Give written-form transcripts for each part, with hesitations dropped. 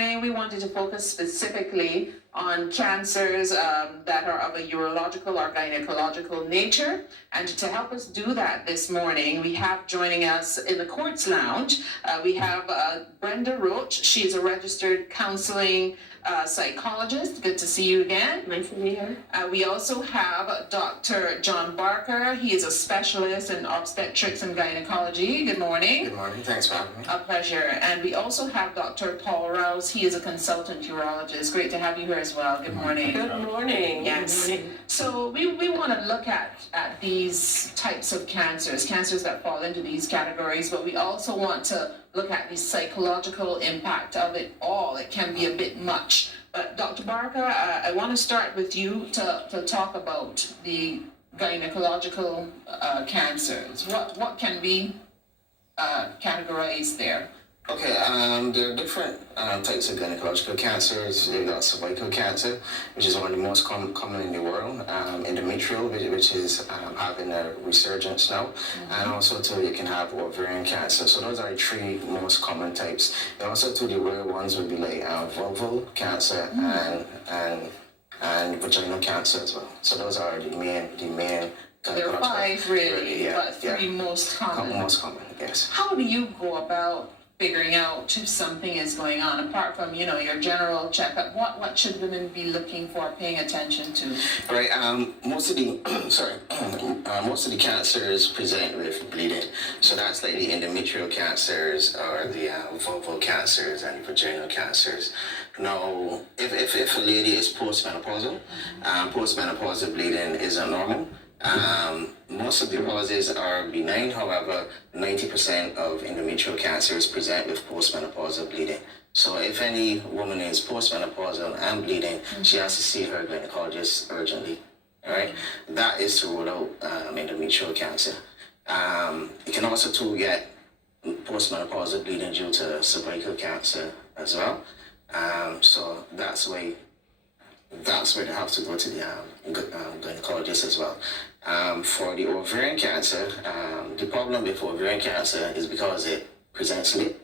morning, we wanted to focus specifically on cancers that are of a urological or gynecological nature. And to help us do that this morning, we have joining us in the Courts Lounge, we have Brenda Roach. She is a registered counseling psychologist. Good to see you again. Nice to be here. We also have Dr. John Barker. He is a specialist in obstetrics and gynecology. Good morning. Good morning. Thanks for having me. A pleasure. And we also have Dr. Paul Rouse. He is a consultant urologist. Great to have you here as well. Good morning. Good morning. Yes. Good morning. So we want to look at these types of cancers that fall into these categories, but we also want to look at the psychological impact of it all. It can be a bit much. But Dr. Barker, I want to start with you to talk about the gynecological cancers. What can be categorized there? Okay, there are different types of gynecological cancers. You've got cervical cancer, which is one of the most common in the world. Endometrial, which is having a resurgence now. And also, too, you can have ovarian cancer. So those are the three most common types. And also, too, the rare ones would be like vulval cancer and vaginal cancer as well. So those are the main. There are five really, but three most common. Most common, yes. How do you go about figuring out if something is going on, apart from, your general checkup? What should women be looking for, paying attention to? Right, most of the most of the cancers present with bleeding. So that's like the endometrial cancers or the vulval cancers and the vaginal cancers. Now, if a lady is postmenopausal, postmenopausal bleeding isn't normal. Most of the causes are benign. However, 90% of endometrial cancers present with postmenopausal bleeding. So if any woman is postmenopausal and bleeding, she has to see her gynecologist urgently. All right, that is to rule out endometrial cancer. You can also too get postmenopausal bleeding due to cervical cancer as well. So that's why they have to go to the gynecologist as well. For the ovarian cancer, the problem with ovarian cancer is because it presents late.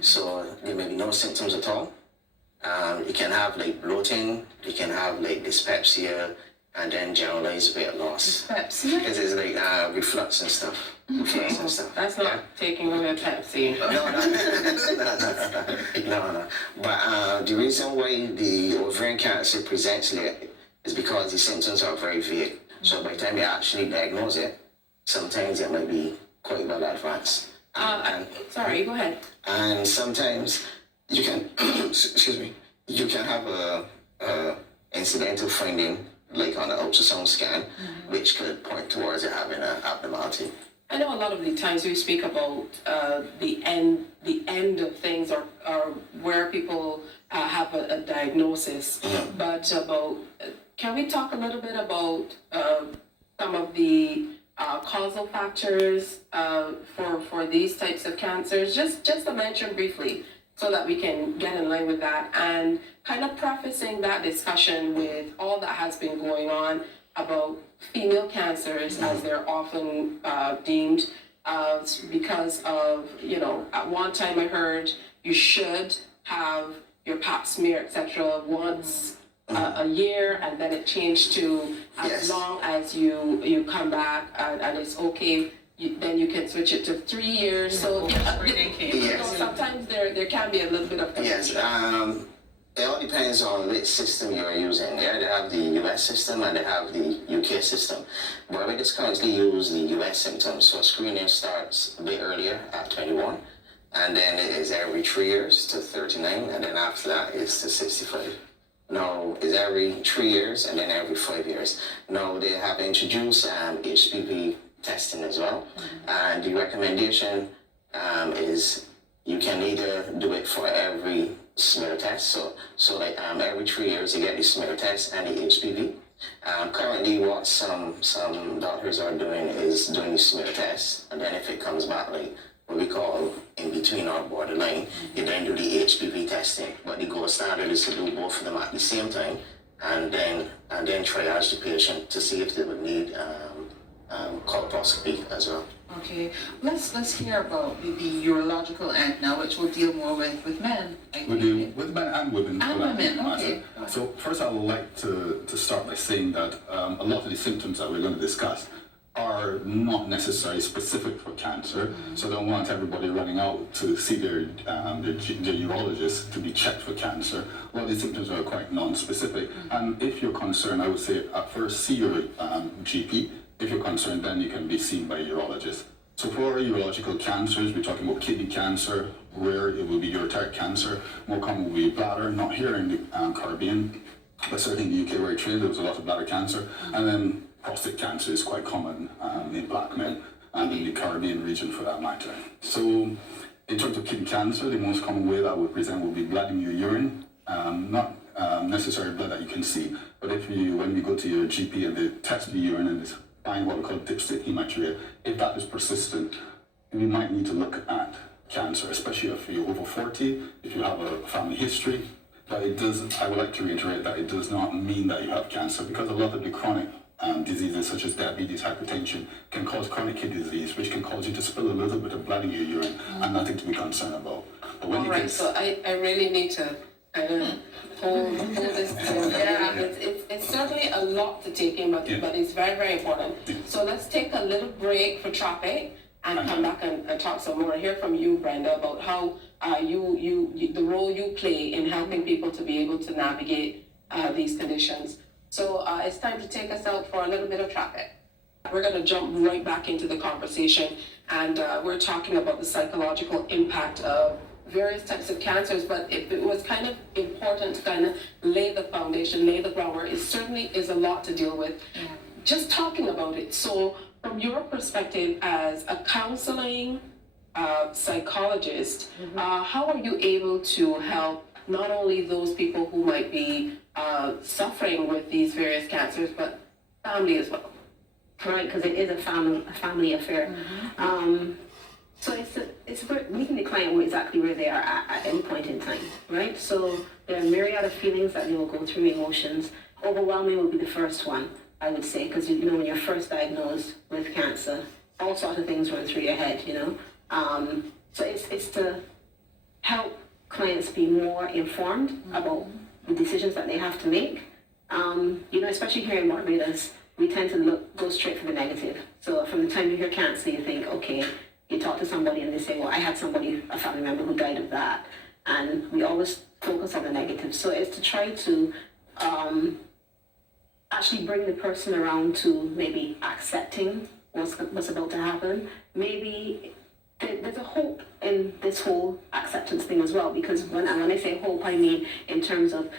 So there may be no symptoms at all. You can have like bloating, you can have like dyspepsia, and then generalized weight loss. Dyspepsia? Because it's like reflux and stuff. Okay. That's not taking away a Pepsi. No. But the reason why the ovarian cancer presents late is because the symptoms are very vague. So by the time you actually diagnose it, sometimes it might be quite well advanced. Sorry, go ahead. And sometimes you can, you can have a incidental finding like on an ultrasound scan, which could point towards it having an abnormality. I know a lot of the times we speak about the end of things or where people have a diagnosis, but can we talk a little bit about some of the causal factors for these types of cancers? Just to mention briefly, so that we can get in line with that, and kind of prefacing that discussion with all that has been going on about female cancers, as they're often deemed, because of, at one time I heard you should have your pap smear, etc., once a year, and then it changed to as long as you come back and it's okay, then you can switch it to 3 years. So sometimes there can be a little bit of confusion. Yes. It all depends on which system you're using. Yeah, they have the US system and they have the UK system. But we just currently use the US symptoms. So screening starts a bit earlier at 21, and then it is every 3 years to 39, and then after that is to 65. Now, it's every 3 years and then every 5 years. Now, they have introduced HPV testing as well. And the recommendation is you can either do it for every smear test. So like every 3 years you get the smear test and the HPV. Currently what some doctors are doing is doing the smear test, and then if it comes back like what we call in between or borderline, you then do the HPV testing. But the gold standard is to do both of them at the same time, and then triage the patient to see if they would need colposcopy as well. Okay, let's hear about the urological end now, which will deal more with men. I We think. do with men and women. And for that women, matter. okay. So first, I would like to start by saying that a lot of the symptoms that we're going to discuss are not necessarily specific for cancer. So I don't want everybody running out to see their urologist to be checked for cancer. A lot of these symptoms are quite non-specific. And if you're concerned, I would say at first see your GP. If you're concerned, then you can be seen by a urologist. So for urological cancers, we're talking about kidney cancer, rare it will be ureteric cancer, more common will be bladder, not here in the Caribbean, but certainly in the UK where I trained, there was a lot of bladder cancer. And then prostate cancer is quite common in black men and in the Caribbean region for that matter. So in terms of kidney cancer, the most common way that would present will be blood in your urine, not necessarily blood that you can see, but when you go to your GP and they test the urine and they find what we call dipstick hematuria, if that is persistent, we might need to look at cancer, especially if you're over 40, if you have a family history. But I would like to reiterate that it does not mean that you have cancer, because a lot of the chronic diseases such as diabetes, hypertension can cause chronic kidney disease, which can cause you to spill a little bit of blood in your urine and nothing to be concerned about. But when All right, so I really need to hold this together. Yeah. It's certainly a lot to take in, but it's very, very important. So let's take a little break for traffic and come back and talk some more. Hear from you, Brenda, about how the role you play in helping people to be able to navigate these conditions. So it's time to take us out for a little bit of traffic. We're going to jump right back into the conversation, and we're talking about the psychological impact of various types of cancers, but it was kind of important to kind of lay the foundation, lay the groundwork. It certainly is a lot to deal with. Just talking about it. So from your perspective as a counseling psychologist, how are you able to help not only those people who might be suffering with these various cancers, but family as well? Right, because it is a family affair. So it's about meeting the client exactly where they are at any point in time, right? So there are a myriad of feelings that they will go through, emotions. Overwhelming would be the first one, I would say, because when you're first diagnosed with cancer, all sorts of things run through your head, So it's to help clients be more informed about the decisions that they have to make. Especially here in Barbados, we tend to go straight for the negative. So from the time you hear cancer, you think, okay, you talk to somebody and they say, well, I had a family member who died of that. And we always focus on the negative. So it's to try to actually bring the person around to maybe accepting what's about to happen. Maybe there's a hope in this whole acceptance thing as well, because when I say hope, I mean in terms of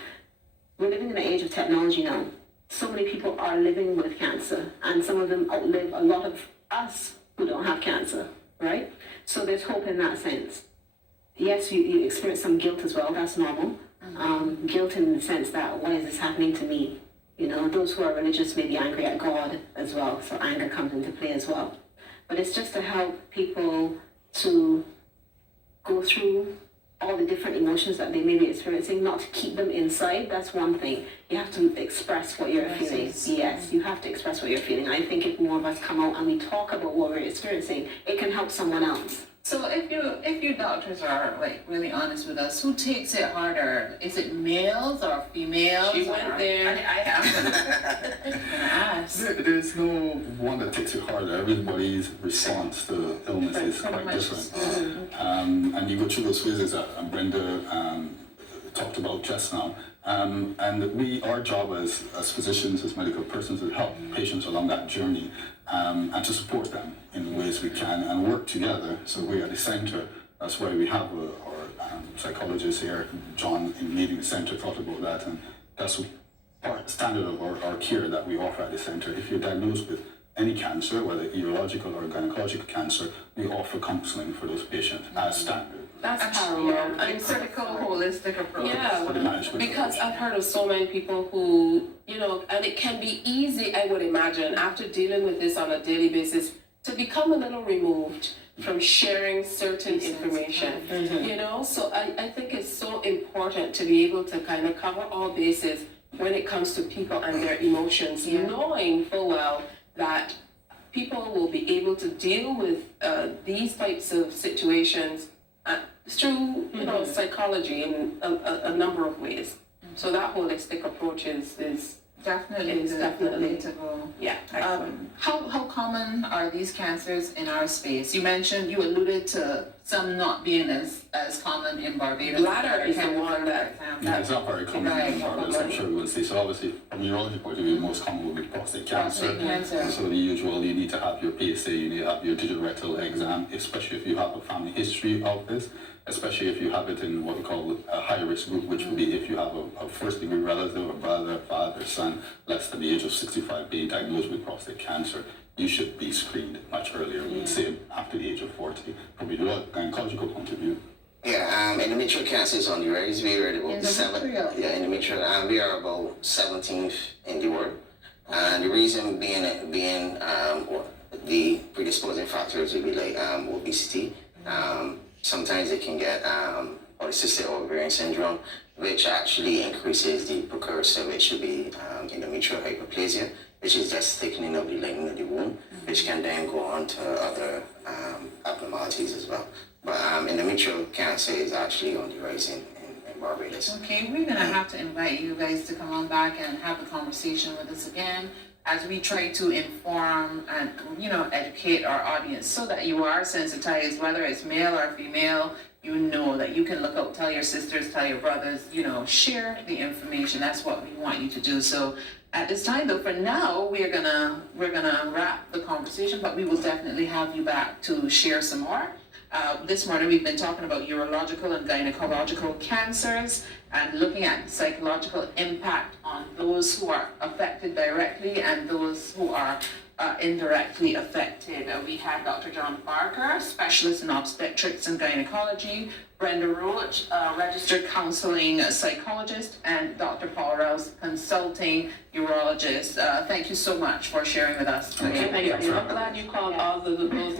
we're living in an age of technology now. So many people are living with cancer, and some of them outlive a lot of us who don't have cancer, right? So there's hope in that sense. Yes, you experience some guilt as well, that's normal. Guilt in the sense that, why is this happening to me? Those who are religious may be angry at God as well, so anger comes into play as well. But it's just to help people to go through all the different emotions that they may be experiencing, not to keep them inside. That's one thing. You have to express what you're feeling. Yes, you have to express what you're feeling. I think if more of us come out and we talk about what we're experiencing, it can help someone else. So if you doctors are really honest with us, who takes it harder? Is it males or females? She went there. I am gonna ask. There's no one that takes it harder. Everybody's response to illness is quite different. And you go through those phases that Brenda talked about just now. And our job as physicians, as medical persons, is to help patients along that journey and to support them in ways we can and work together. So we at the center, that's why we have our psychologist here, John, in leading the center, thought about that. And that's part standard of our care that we offer at the center. If you're diagnosed with any cancer, whether urological or gynecological cancer, we offer counseling for those patients as standard. That's paramount. A critical, holistic approach. For the management. Because I've heard of so many people who, and it can be easy, I would imagine, after dealing with this on a daily basis, to become a little removed from sharing certain information. So I think it's so important to be able to kind of cover all bases when it comes to people and their emotions, knowing full well that people will be able to deal with these types of situations through, you know, psychology in a number of ways. So that holistic approach is Definitely, It's the definitely- way to go. yeah. How common are these cancers in our space? You alluded to some not being as common in Barbados. Bladder is the one that- Yeah, it's not very common Right. in Barbados, I'm sure we will see. So obviously, from urology point of view, the most common will be prostate cancer. Prostate cancer. So the usual, you need to have your PSA, you need to have your digital rectal exam, especially if you have a family history of this, especially if you have it in what we call a high-risk group, which would be if you have a first-degree relative, a brother, father, son, less than the age of 65 being diagnosed with prostate cancer. You should be screened much earlier, we'd say after the age of 40, from a gynecological point of view. Yeah, endometrial cancer is on the rise. We are about Endometrial. endometrial. We are about 17th in the world, and the reason being the predisposing factors will be like obesity. Sometimes they can get polycystic ovarian syndrome, which actually increases the precursor, which should be endometrial hyperplasia, which is just thickening of the lining of the womb, which can then go on to other abnormalities as well. But endometrial cancer is actually on the rise in Barbados. Okay, we're gonna have to invite you guys to come on back and have a conversation with us again as we try to inform and, you know, educate our audience so that you are sensitized, whether it's male or female, you know that you can look out, tell your sisters, tell your brothers, you know, share the information. That's what we want you to do. So at this time though, for now, we're gonna wrap the conversation, but we will definitely have you back to share some more. This morning we've been talking about urological and gynecological cancers and looking at psychological impact on those who are affected directly and those who are indirectly affected. We had Dr. John Barker, specialist in obstetrics and gynecology, Brenda Roach, registered counseling psychologist, and Dr. Paul Rouse, consulting urologist. Thank you so much for sharing with us. Thank you. Thank you. I'm glad you called all those names.